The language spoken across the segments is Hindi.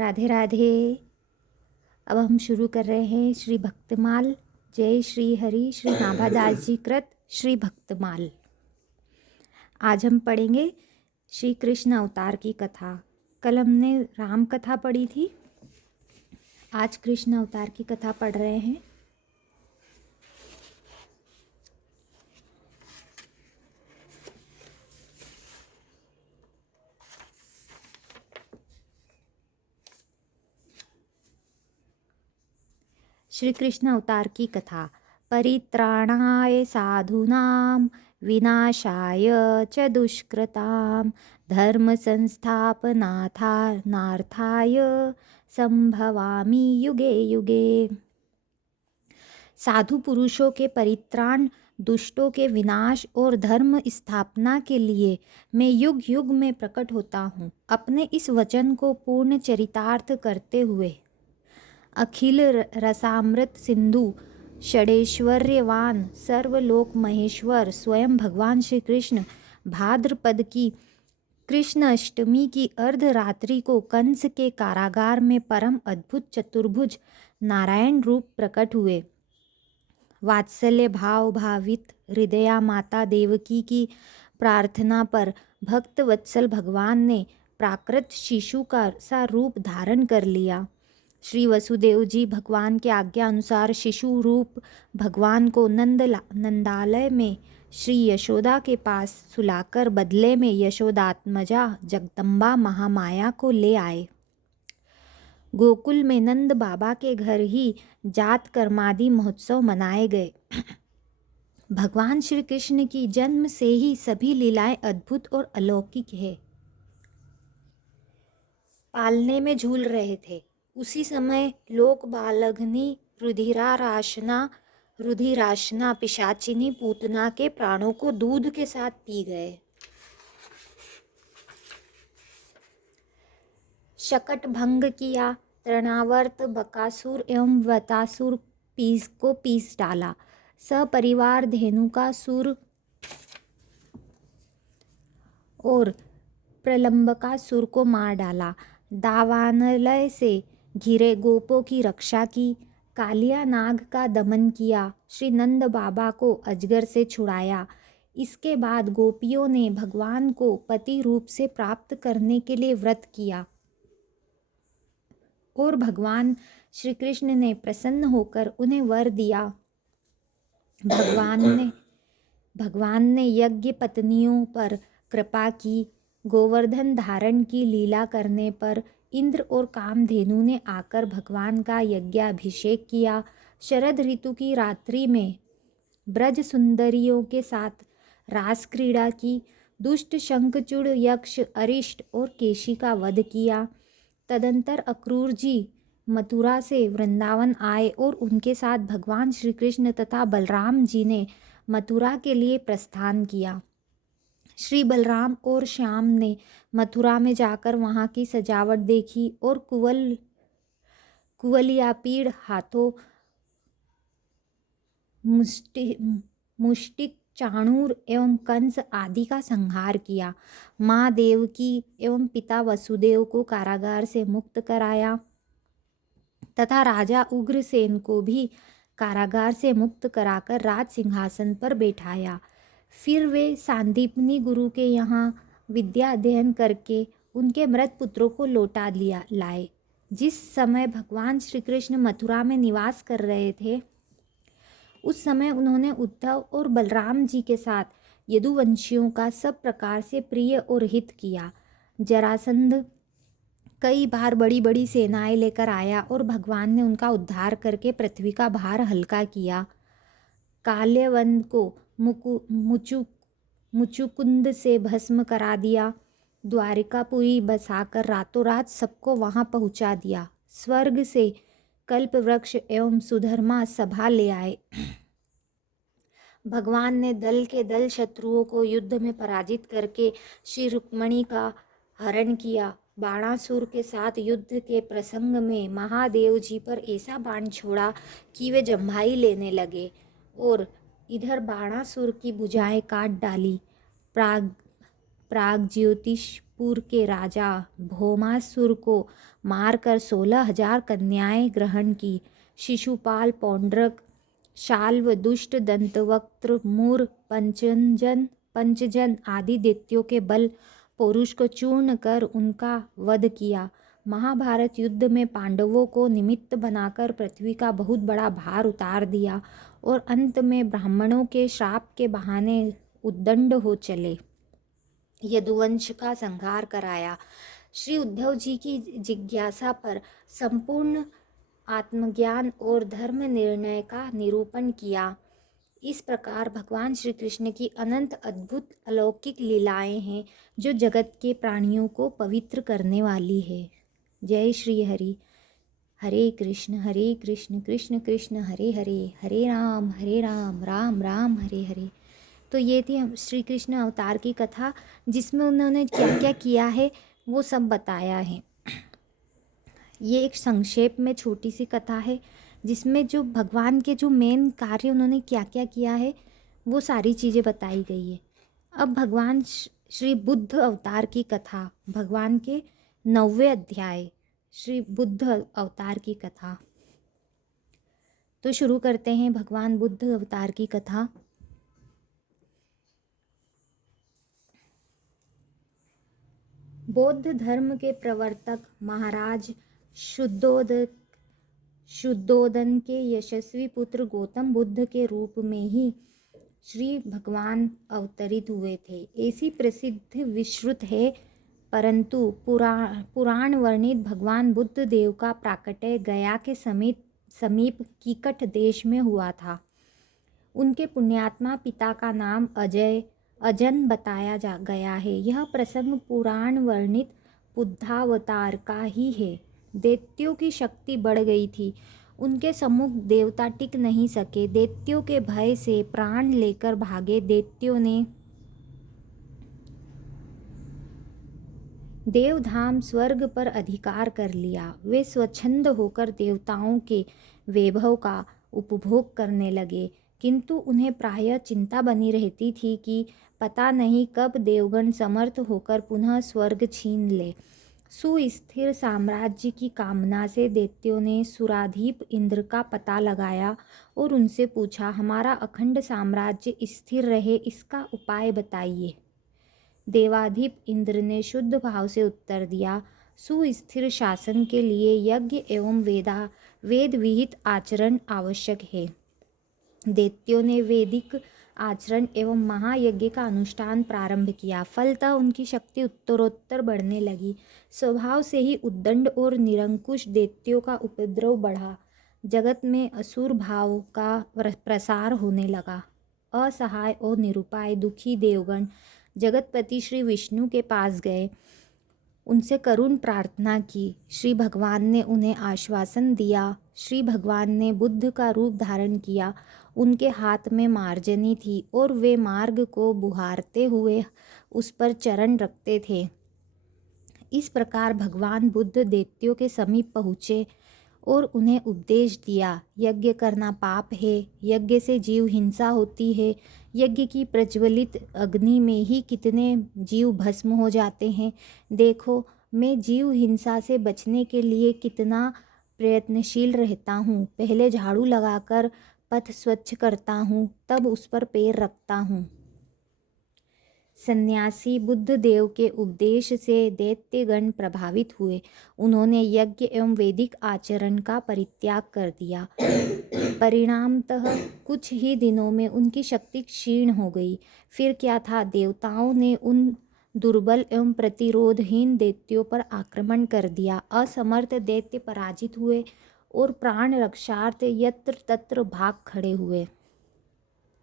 राधे राधे। अब हम शुरू कर रहे हैं श्री भक्तमाल। जय श्री हरि श्री नाभादास जी कृत श्री भक्तमाल। आज हम पढ़ेंगे श्री कृष्ण अवतार की कथा। कल हमने राम कथा पढ़ी थी, आज कृष्ण अवतार की कथा पढ़ रहे हैं। श्री कृष्ण अवतार की कथा। परित्राणाय साधूनां विनाशाय च दुष्कृतां धर्म संस्थापनार्थाय संभवामि युगे युगे। साधु पुरुषों के परित्राण, दुष्टों के विनाश और धर्म स्थापना के लिए मैं युग युग में प्रकट होता हूँ। अपने इस वचन को पूर्ण चरितार्थ करते हुए अखिल रसामृत सिंधु षडेश्वर्यवान सर्वलोक महेश्वर स्वयं भगवान श्री कृष्ण भाद्रपद की कृष्ण अष्टमी की अर्धरात्रि को कंस के कारागार में परम अद्भुत चतुर्भुज नारायण रूप प्रकट हुए। वात्सल्य भाव भावित हृदया माता देवकी की प्रार्थना पर भक्त वत्सल भगवान ने प्राकृत शिशु का सा रूप धारण कर लिया। श्री वसुदेव जी भगवान के आज्ञा अनुसार शिशु रूप भगवान को नंदालय में श्री यशोदा के पास सुलाकर बदले में यशोदात्मजा जगदम्बा महामाया को ले आए। गोकुल में नंद बाबा के घर ही जात कर्मादि महोत्सव मनाए गए। भगवान श्री कृष्ण की जन्म से ही सभी लीलाएं अद्भुत और अलौकिक है। पालने में झूल रहे थे, उसी समय लोक बालघनी रुधिराशना पिशाचिनी पूतना के प्राणों को दूध के साथ पी गए। शकट भंग किया, तृणावर्त बकासुर एवं वतासुर पीस डाला। सपरिवार धेनुकासुर और प्रलंबकासुर को मार डाला। दावानलय से घिरे गोपों की रक्षा की। कालिया नाग का दमन किया। श्री नंद बाबा को अजगर से छुड़ाया। इसके बाद गोपियों ने भगवान को पति रूप से प्राप्त करने के लिए व्रत किया और भगवान श्री कृष्ण ने प्रसन्न होकर उन्हें वर दिया। भगवान ने यज्ञ पत्नियों पर कृपा की। गोवर्धन धारण की लीला करने पर इंद्र और कामधेनु ने आकर भगवान का यज्ञाभिषेक किया। शरद ऋतु की रात्रि में ब्रज सुंदरियों के साथ रास क्रीड़ा की। दुष्ट शंखचूड़ यक्ष अरिष्ट और केशी का वध किया। तदंतर अक्रूर जी मथुरा से वृंदावन आए और उनके साथ भगवान श्री कृष्ण तथा बलराम जी ने मथुरा के लिए प्रस्थान किया। श्री बलराम और श्याम ने मथुरा में जाकर वहाँ की सजावट देखी और कुवलियापीड़ हाथों मुष्टिक चाणूर एवं कंस आदि का संहार किया। माँ देवकी एवं पिता वसुदेव को कारागार से मुक्त कराया तथा राजा उग्रसेन को भी कारागार से मुक्त कराकर राज सिंहासन पर बैठाया। फिर वे सांदीपनी गुरु के यहाँ विद्या अध्ययन करके उनके मृत पुत्रों को लौटा लाए। जिस समय भगवान श्री कृष्ण मथुरा में निवास कर रहे थे, उस समय उन्होंने उद्धव और बलराम जी के साथ यदुवंशियों का सब प्रकार से प्रिय और हित किया। जरासंध कई बार बड़ी बड़ी सेनाएं लेकर आया और भगवान ने उनका उद्धार करके पृथ्वी का भार हल्का किया। काल्यवन को मुचुकुंद से भस्म करा दिया। द्वारिकापुरी बसाकर रातों रात सबको वहां पहुंचा दिया। स्वर्ग से कल्प वृक्ष एवं सुधर्मा सभा ले आए। भगवान ने दल के दल शत्रुओं को युद्ध में पराजित करके श्री रुक्मणी का हरण किया। बाणासुर के साथ युद्ध के प्रसंग में महादेव जी पर ऐसा बाण छोड़ा कि वे जम्हाई लेने लगे और इधर बाणासुर की भुजाएं काट डाली। प्रागज्योतिषपुर के राजा भौमासुर को मारकर 16,000 कन्याएं ग्रहण की। शिशुपाल, पौंड्रक, शाल्व, दुष्ट, दंतवक्त्र, मूर, पंचजन आदि दैत्यों के बल पौरुष को चूर्ण कर उनका वध किया। महाभारत युद्ध में पांडवों को निमित्त बनाकर पृथ्वी का बहुत बड़ा भार उतार दिया और अंत में ब्राह्मणों के श्राप के बहाने उद्दंड हो चले यदुवंश का संहार कराया। श्री उद्धव जी की जिज्ञासा पर संपूर्ण आत्मज्ञान और धर्म निर्णय का निरूपण किया। इस प्रकार भगवान श्री कृष्ण की अनंत अद्भुत अलौकिक लीलाएं हैं जो जगत के प्राणियों को पवित्र करने वाली है। जय श्री हरि। हरे कृष्ण कृष्ण कृष्ण हरे हरे, हरे राम राम राम हरे हरे। तो ये थी श्री कृष्ण अवतार की कथा, जिसमें उन्होंने क्या क्या किया है वो सब बताया है। ये एक संक्षेप में छोटी सी कथा है जिसमें जो भगवान के जो मेन कार्य उन्होंने क्या क्या किया है वो सारी चीज़ें बताई गई है। अब भगवान श्री बुद्ध अवतार की कथा, भगवान के 9वें अध्याय श्री बुद्ध अवतार की कथा। तो शुरू करते हैं भगवान बुद्ध अवतार की कथा। बौद्ध धर्म के प्रवर्तक महाराज शुद्धोदन के यशस्वी पुत्र गौतम बुद्ध के रूप में ही श्री भगवान अवतरित हुए थे, ऐसी प्रसिद्ध विश्रुत है। परंतु पुराण वर्णित भगवान बुद्ध देव का प्राकट्य गया के समीप कीकट देश में हुआ था। उनके पुण्यात्मा पिता का नाम अजन बताया गया है। यह प्रसंग पुराण वर्णित बुद्धावतार का ही है। दैत्यों की शक्ति बढ़ गई थी, उनके सम्मुख देवता टिक नहीं सके। दैत्यों के भय से प्राण लेकर भागे दैत्यों ने देवधाम स्वर्ग पर अधिकार कर लिया। वे स्वच्छंद होकर देवताओं के वैभव का उपभोग करने लगे, किंतु उन्हें प्रायः चिंता बनी रहती थी कि पता नहीं कब देवगण समर्थ होकर पुनः स्वर्ग छीन ले। सुस्थिर साम्राज्य की कामना से दैत्यों ने सुराधीप इंद्र का पता लगाया और उनसे पूछा, हमारा अखंड साम्राज्य स्थिर रहे इसका उपाय बताइए। देवाधिप इंद्र ने शुद्ध भाव से उत्तर दिया, सुस्थिर शासन के लिए यज्ञ एवं वेद विहित आचरण आवश्यक है। दैत्यों ने वैदिक आचरण एवं महायज्ञ का अनुष्ठान प्रारंभ किया। फलतः उनकी शक्ति उत्तरोत्तर बढ़ने लगी। स्वभाव से ही उद्दंड और निरंकुश दैत्यों का उपद्रव बढ़ा। जगत में असुर भाव का प्रसार होने लगा। असहाय और निरुपाय दुखी देवगण जगतपति श्री विष्णु के पास गए, उनसे करुण प्रार्थना की। श्री भगवान ने उन्हें आश्वासन दिया। श्री भगवान ने बुद्ध का रूप धारण किया। उनके हाथ में मार्जनी थी और वे मार्ग को बुहारते हुए उस पर चरण रखते थे। इस प्रकार भगवान बुद्ध दैत्यों के समीप पहुँचे और उन्हें उपदेश दिया, यज्ञ करना पाप है, यज्ञ से जीव हिंसा होती है, यज्ञ की प्रज्वलित अग्नि में ही कितने जीव भस्म हो जाते हैं। देखो, मैं जीव हिंसा से बचने के लिए कितना प्रयत्नशील रहता हूँ। पहले झाड़ू लगाकर पथ स्वच्छ करता हूँ, तब उस पर पैर रखता हूँ। सन्यासी बुद्ध देव के उपदेश से दैत्यगण प्रभावित हुए। उन्होंने यज्ञ एवं वैदिक आचरण का परित्याग कर दिया। परिणामतः कुछ ही दिनों में उनकी शक्ति क्षीण हो गई। फिर क्या था, देवताओं ने उन दुर्बल एवं प्रतिरोधहीन दैत्यों पर आक्रमण कर दिया। असमर्थ दैत्य पराजित हुए और प्राण रक्षार्थ यत्र तत्र भाग खड़े हुए।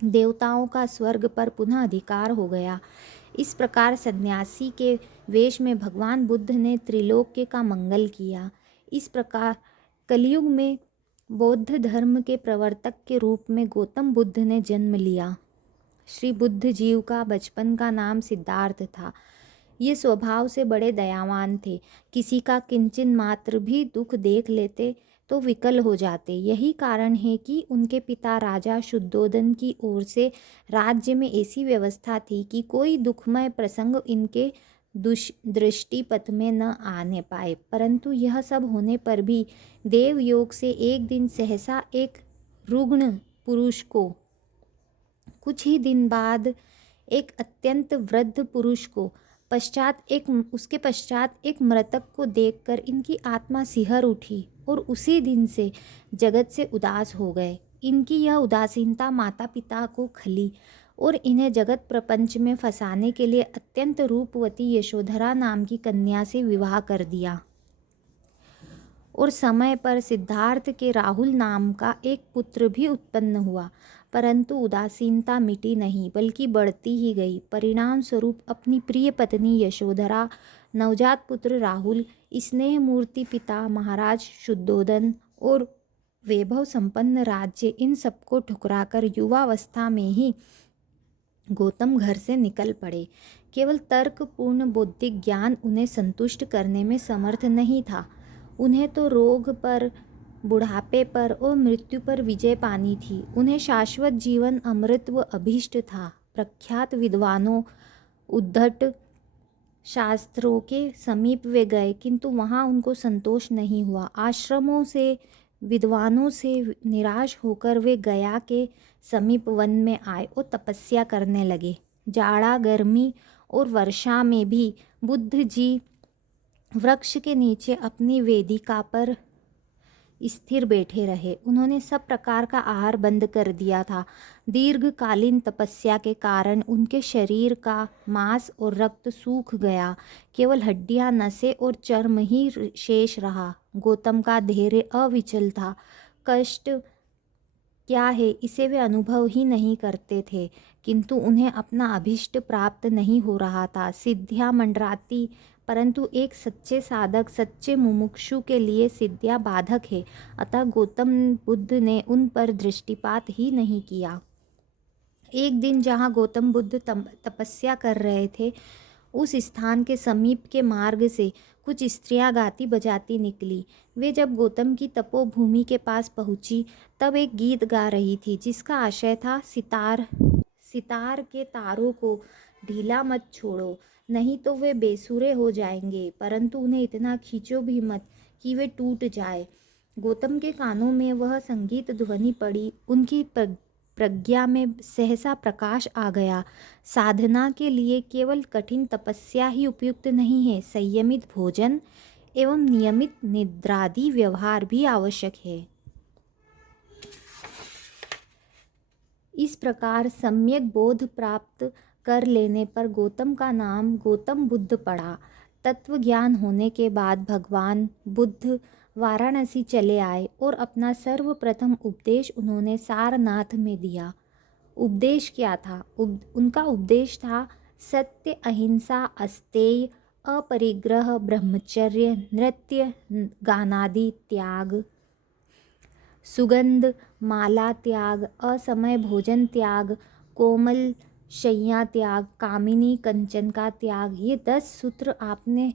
देवताओं का स्वर्ग पर पुनः अधिकार हो गया। इस प्रकार सन्यासी के वेश में भगवान बुद्ध ने त्रिलोक्य का मंगल किया। इस प्रकार कलयुग में बौद्ध धर्म के प्रवर्तक के रूप में गौतम बुद्ध ने जन्म लिया। श्री बुद्ध जीव का बचपन का नाम सिद्धार्थ था। ये स्वभाव से बड़े दयावान थे। किसी का किंचन मात्र भी दुख देख लेते तो विकल हो जाते। यही कारण है कि उनके पिता राजा शुद्धोधन की ओर से राज्य में ऐसी व्यवस्था थी कि कोई दुखमय प्रसंग इनके दृष्टिपथ में न आने पाए। परंतु यह सब होने पर भी देवयोग से एक दिन सहसा एक रुग्ण पुरुष को, कुछ ही दिन बाद एक अत्यंत वृद्ध पुरुष को, उसके पश्चात एक मृतक को देखकर इनकी आत्मा सिहर उठी और उसी दिन से जगत से उदास हो गए। इनकी यह उदासीनता माता पिता को खली और इन्हें जगत प्रपंच में फंसाने के लिए अत्यंत रूपवती यशोधरा नाम की कन्या से विवाह कर दिया। और समय पर सिद्धार्थ के राहुल नाम का एक पुत्र भी उत्पन्न हुआ। परंतु उदासीनता मिटी नहीं बल्कि बढ़ती ही गई। परिणाम स्वरूप अपनी प्रिय पत्नी यशोधरा, नवजात पुत्र राहुल, स्नेह मूर्ति पिता महाराज शुद्धोधन और वैभव संपन्न राज्य, इन सबको ठुकराकर युवावस्था में ही गौतम घर से निकल पड़े। केवल तर्कपूर्ण बौद्धिक ज्ञान उन्हें संतुष्ट करने में समर्थ नहीं था। उन्हें तो रोग पर, बुढ़ापे पर और मृत्यु पर विजय पानी थी। उन्हें शाश्वत जीवन, अमृत व अभीष्ट था। प्रख्यात विद्वानों, उद्धट शास्त्रों के समीप वे गए, किंतु वहाँ उनको संतोष नहीं हुआ। आश्रमों से, विद्वानों से निराश होकर वे गया के समीप वन में आए और तपस्या करने लगे। जाड़ा, गर्मी और वर्षा में भी बुद्ध जी वृक्ष के नीचे अपनी वेदिका पर स्थिर बैठे रहे। उन्होंने सब प्रकार का आहार बंद कर दिया था। दीर्घकालीन तपस्या के कारण उनके शरीर का मांस और रक्त सूख गया। केवल हड्डियां, नसें और चर्म ही शेष रहा। गौतम का धैर्य अविचल था। कष्ट क्या है इसे वे अनुभव ही नहीं करते थे, किंतु उन्हें अपना अभीष्ट प्राप्त नहीं हो रहा था। सिद्धियां मंडराती, परंतु एक सच्चे साधक, सच्चे मुमुक्षु के लिए सिद्धियां बाधक है। अतः गौतम बुद्ध ने उन पर दृष्टिपात ही नहीं किया। एक दिन जहाँ गौतम बुद्ध तपस्या कर रहे थे, उस स्थान के समीप के मार्ग से कुछ स्त्रियां गाती बजाती निकली। वे जब गौतम की तपोभूमि के पास पहुंची, तब एक गीत गा रही थी जिसका आशय था, सितार के तारों को ढीला मत छोड़ो, नहीं तो वे बेसुरे हो जाएंगे, परंतु उन्हें इतना खींचो भी मत कि वे टूट जाए। गौतम के कानों में वह संगीत ध्वनि पड़ी। उनकी प्रज्ञा में सहसा प्रकाश आ गया। साधना के लिए केवल कठिन तपस्या ही उपयुक्त नहीं है, संयमित भोजन एवं नियमित निद्रादि व्यवहार भी आवश्यक है। इस प्रकार सम्यक बोध प्राप्त कर लेने पर गौतम का नाम गौतम बुद्ध पड़ा। तत्व ज्ञान होने के बाद भगवान बुद्ध वाराणसी चले आए और अपना सर्वप्रथम उपदेश उन्होंने सारनाथ में दिया। उपदेश क्या था? उनका उपदेश था सत्य, अहिंसा, अस्तेय, अपरिग्रह, ब्रह्मचर्य, नृत्य गानादि त्याग, सुगंध माला त्याग, असमय भोजन त्याग, कोमल शैया त्याग, कामिनी कंचन का त्याग। ये 10 सूत्र आपने